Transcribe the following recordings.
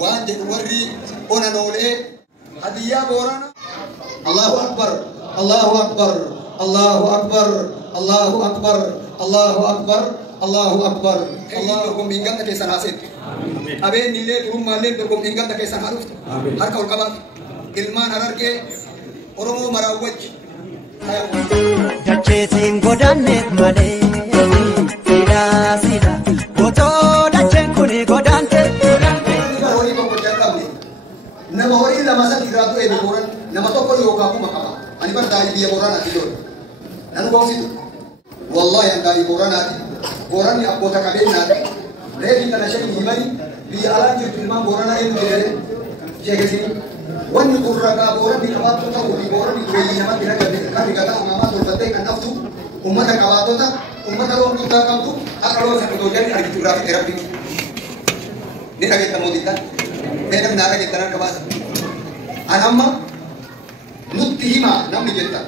واجد وري أنا نولي هدية بورانا. الله أكبر الله أكبر الله أكبر الله أكبر الله أكبر الله أكبر. اللهم إنك كيسان حاسد أبين نيلة روم مالين تقوم إنك كيسان حروف هركا والكبار إلمان هركة أرومو مراوج Dacheetiin godaanneef malee sidaa sidaa gootoo dacheen kuni godaante. Nama horii lama sadi irraa eebi boran nama tokko yookaan kuma qaba. Ani bar daa'ii biyya boraanaati yoo nanu boonsitu wallahi an daa'ii boraanaati boranni abboota qabeenyaati reefi kana shanii himani biyya alaa jirtu ilmaan boranaa eenyu jedhee sheekesini wanni gurragaa boranni qabaattu ta'uu fi boranni dureeyyii namatti nagabde kan rigataa uumamaa tolfattee kan dhaftu ummata qabaatota ummata loon guddaa qabdu akka loon sakkatoo jedhani argitu irraa fixee rabbi ni dhageettamoo dittan beekam naa dhageettan akka baasa an amma nutti hima namni jetta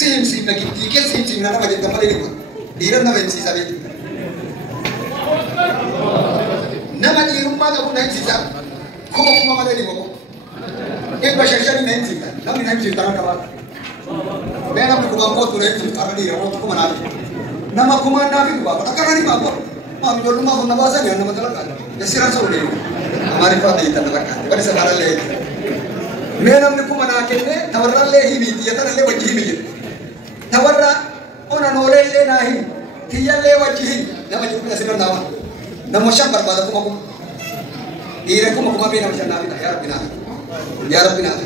siimsiif nagittii kee siimsiif na nama jetta malee ni dhiiran nama himsiisa beekti nama dhiirummaa qabu na himsiisa kuma kuma malee ni boqo dhibba shashanii na himsiifta namni na himsiiftan akka baasa bee namni kumaan kootu na himsiifta akka dhiira kootu kuma naafi nama kumaan naafi dhubaafata akkana ni baafata maam ijoollummaa kun na baasan yaa nama dalagaadha yasiran sa'u deemu maariifaa ta'eetan bakkaatti bari safaarallee mee namni kuma naa kenne tawarrallee himi xiyyatanallee wajji himi jedhe tawarra ona nooleellee naa himi tiyyallee wajji himi nama jiru asirra naama nama shan barbaada kuma kuma dhiire kuma kuma bee nama shan naa fida yaa rabbi naa yaa rabbi naa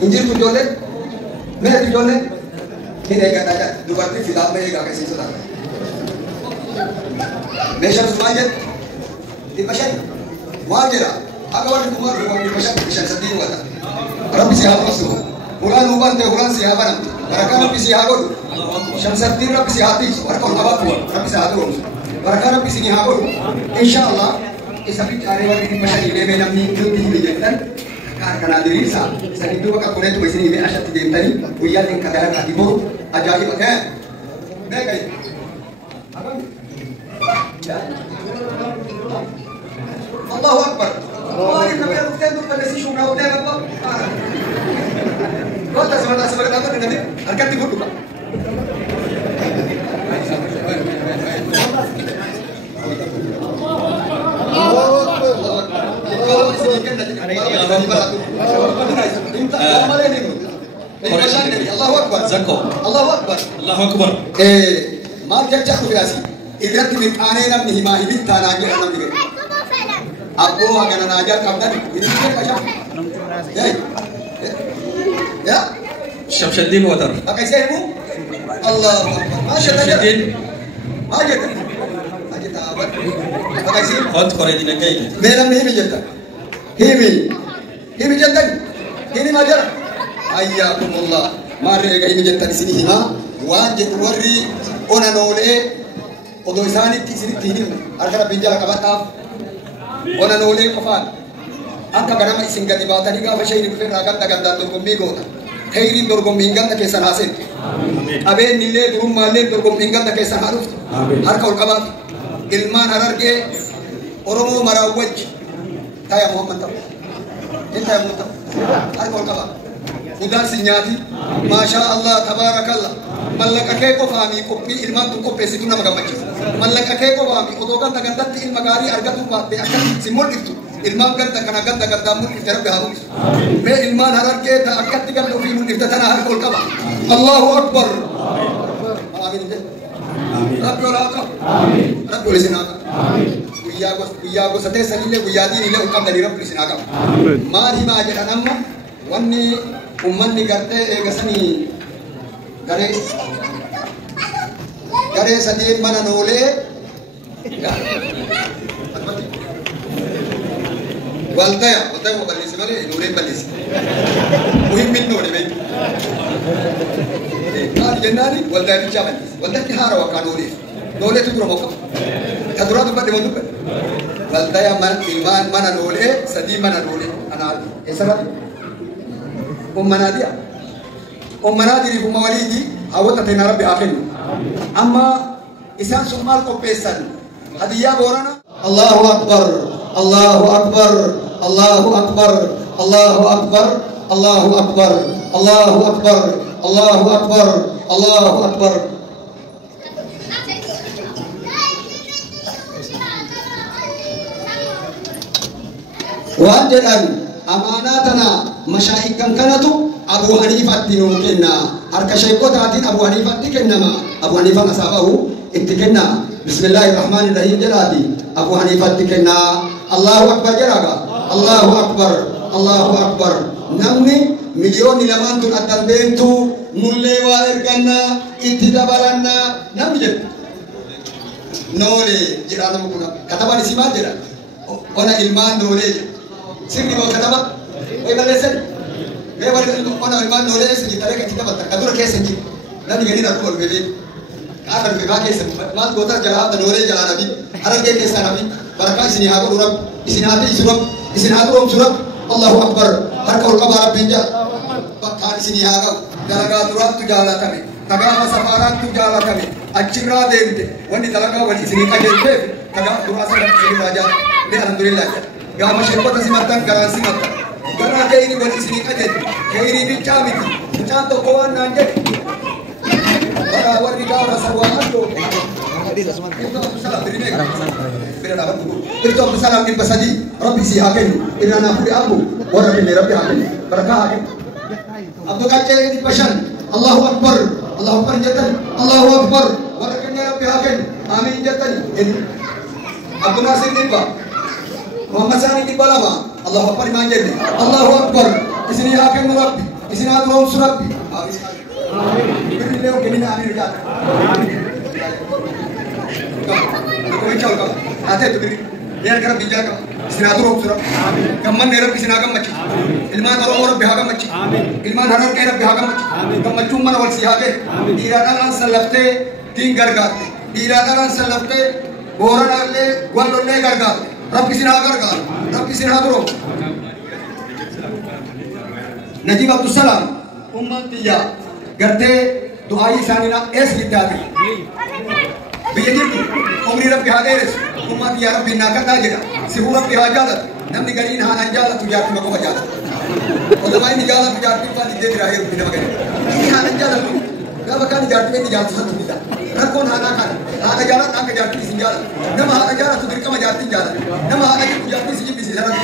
hin jirtu ijoollee mee ijoollee hin eegadhaa jedha dubartii fidaa mee eegaa keessi sodaata meeshaan sumaa jedhu dhibba shan واجرا أقوال الأمور هو المشاكل بشان سدين ولا ربي سيها رسول فلان وبنت فلان سيها بنا بركان ربي سيها قول شمس الدين ربي سيها تيس بركان أباك ربي سيها قول بركان ربي سيها قول إن شاء الله إذا في كاري ولا في مشاكل بين أمني كل دين بيجتن كان أدري سا سنيدو بكا كونت ويسني بين أشد تدين ويا دين كذا كاتبو أجاهي بكا ده كاي الله أكبر الله النبي أفتح دم بس يشوف ناو ده بابا قلت سمعت سمعت هذا النبي أركض تقول له الله أكبر زكو الله أكبر الله أكبر ما بيرجع كفياسي إذا تبي أنا نبني ما هي بيتانا جل نبني Aku akan najar kapan ini macam ya Syamsuddin water pakai saya ibu Allah masya Allah aja tabat pakai sih hot kore di negara meram himi jenta himi jenta ini majar ayyakumullah mari ga himi jenta di sini hima wajib wari ona nole odo isani tisini tini arkara pinjala kabataf ona nole kofan akka ganama isin gadi baatanii gaafa shayni dhufeerraa ganda gandaan dorgommii goota khayriin dorgommiin ganda keessan haa seentu qabeenyi illee durummaallee dorgommiin ganda keessan haa dhuftu harka ol qabaatu ilmaan harargee oromoo maraawwaj taya muhammad ta'u hin taya muhammad ta'u harka ol qabaatu udaan si nyaati maashaa allah tabaarakallah mallaqa kee qofaami qophii ilmaan tun qopheessitu nama gammachiisa mallaqa kee qofaami otoo ganda gandatti ilma gaarii argatu baatte akka si mul'iftu ilmaan ganda kana ganda gandaan mul'ifte rabbi haa mul'isu mee ilmaan harargee ta akkatti ganda ofii mul'ifte tana harka ol qaba allahu akbar amiin rabbi ol haa qabu rabbi ol isin haa qabu guyyaa gosa teessanillee guyyaa diinillee ol qabdanii rabbi isin haa qabu maal himaa jedhan amma wanni ummanni gartee eegasanii garee sadii mana noolee waltaya mau balisi malee noolee balisi muhimmin noole bee maal jennaani waltaya bichaa balisi waltatti haara wakkaa nooleetu dura moqa ta duraa dubbadhe moo dubbadhe waltaya ilmaan mana noolee sadii mana noolee anaa eessarratti ummanaatiya ummanaatiiriif umma waliiti hawwatate na rabbi haa kennu amma isaan sun maal qopheessan hadiyyaa boorana الله أكبر الله أكبر الله أكبر الله أكبر الله أكبر الله أكبر الله أكبر الله أكبر وأجل أماناتنا مشايخ كانتو أبو حنيفة تنوكنا أرك شيخوتاتين أبو حنيفة تكنما أبو حنيفة نسابه اتكنا بسم الله الرحمن الرحيم جلادي أبو حنيفة تكنا الله أكبر جلاغا الله أكبر الله أكبر نمني مليون لمن تقدم بنتو ملي وإرقنا اتدبلنا نمجد نولي جرانا مكونا كتباني سيمان جرا وانا إلمان نولي سيرني بو كتبا ويبالسن وانا إلمان نولي سيجي تاريك كتبا تكدور كيسن جي نمي غني نقول بيبي كارن بيبا كيسن ما تقوتر جلا نولي جلا نبي هرل كيسن نبي بركة سيني هاكو رب سيني هاتي سرب سيني هاتو سرب الله أكبر هركول كبار بينجا بكار سيني هاكو دلقا درات تجالا كمي تجالا سفارات تجالا كمي أجرا دينته واني دلقا ولي سيني كجيل تجا دراسة سيني راجا الحمد لله قام شيخ تسمعتن كلام سمعت كلام كيني ولي سيني كجيل كيني بيجامي بيجام تو كوان نانجي برا وري كارا سوالو itu salam di pasadi Rabbi si hakim inna nafri abu wa rabbi rabbi hakim barakah hakim abdu kacel di pasan Allahu akbar jatan Allahu akbar wa rabbi rabbi hakim amin jatan abdu nasir di ba Muhammad Sani di balama Allahu akbar manjel Allahu akbar isini hakim rabbi isini adu surabbi amin leo kemina amin jatan kowe chal ka ate to diri yer kara bija ka sinadu ro sura kamman ne rabbi sinaga machi ilman ro ro bihaga machi ilman harar ke rabbi haga machi kamachum man wal sihage iradalan salafte tin gargate iradalan salafte boranalle gollonne gargate rabbi sinaga gargate rabbi sinadu ro Najib Abdul Salam ummatiya garte duai sanina es gitati بيجيك عمري ربي هذيرس أمتي يا ربي ناكت أجرا سهو ربي هاجالت نمني قرين ها أنجالت تجارت مكو هاجالت ودمائي نجالت تجارت فاتي دي براهي ربي نمكني إني ها أنجالت كما كان جارت بي نجالت سنتو بيتا ركون ها ناكت ها أجالت ناك جارت بي سنجالت نما ها أجالت تدرك ما جارت جالت نما ها أجالت جارت بي سنجي بي سنجالت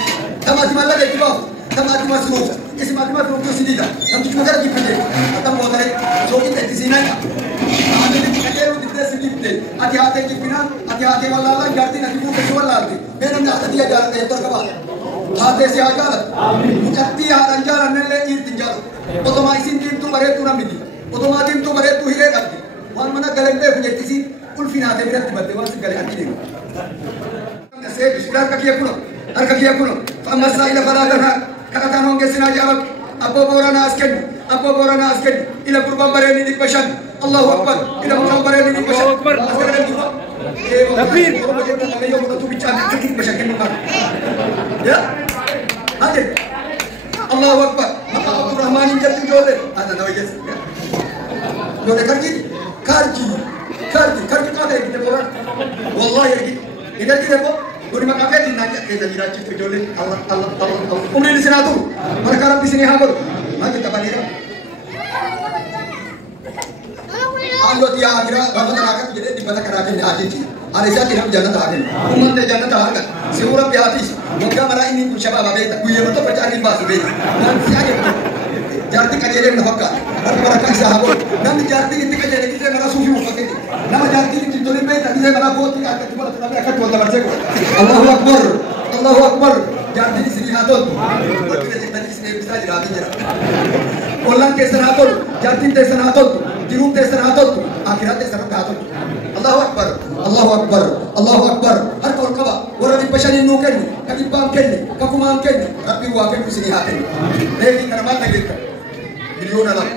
تما تمالا لكباف تما تما سنوف اسمع تما سنوف جو سنيدا نم تشمع جارت جي فجي أتم وطري شوكي تتسينا hati-hati kipina, hati-hati walala, jarti nanti bukan jualan. Benar nggak hati dia jalan yang terkebal. Hati siapa jalan? Hati jalan jalan nilai irti jalan. Otomatis tim tu baret tu nampi. Otomatis tim tu baret tu hiret abdi. Wan mana galang deh punya tisi. Ulfin hati berat tiba-tiba masih galang hati dia. Saya bismillah kaki aku no, kaki aku no. Fahamlah saya faragan katakan orang kesina jawab. Apa borana asken? Ila kurban bareni di pashan. Allahu Akbar. Ila kurban bareni di pashan. Takbir. Ayo kita tu bicara sakit pashan kan? Ya. Hadir. Allahu Akbar. Maka Abdul Rahman ini jatuh jole. Ada nama yes. Jole karji kata kita orang. Wallahi lagi. Ini kita apa? Guru maka kita nanya kita diracik tu jole. Allah. Umri di sini tu. Mereka orang di sini hampir. Nanti kita balik. Allah dia akhirat bapak terakhir jadi di mana kerajaan di hati. Alisa tidak jangan tahan. Umat dia jangan tahan. Seorang di hati. Maka marah ini pun siapa bapak itu. Kuya betul percaya bahasa beda. Nanti aja. Jarti kajian nafkah. Nanti mereka sahabat. Nanti jarti itu kajian kita marah sufi mufakat. Nama jarti itu tulis beda. Kita marah buat kita cuma tapi akan buat apa saja. Allahu Akbar. Jarti di sini hatun. Buat kita di sini bisa dirati jera. Orang kesan hatun. Jarti kesan hatun. Jirum tesan hatun. Akhirat tesan hatun. Allahu Akbar. Har kau kaba. Orang di pasar ini nuken, kaki bangken, kaku mangken. Tapi wakil di sini hatin. Lagi karena kita. Bilion alam.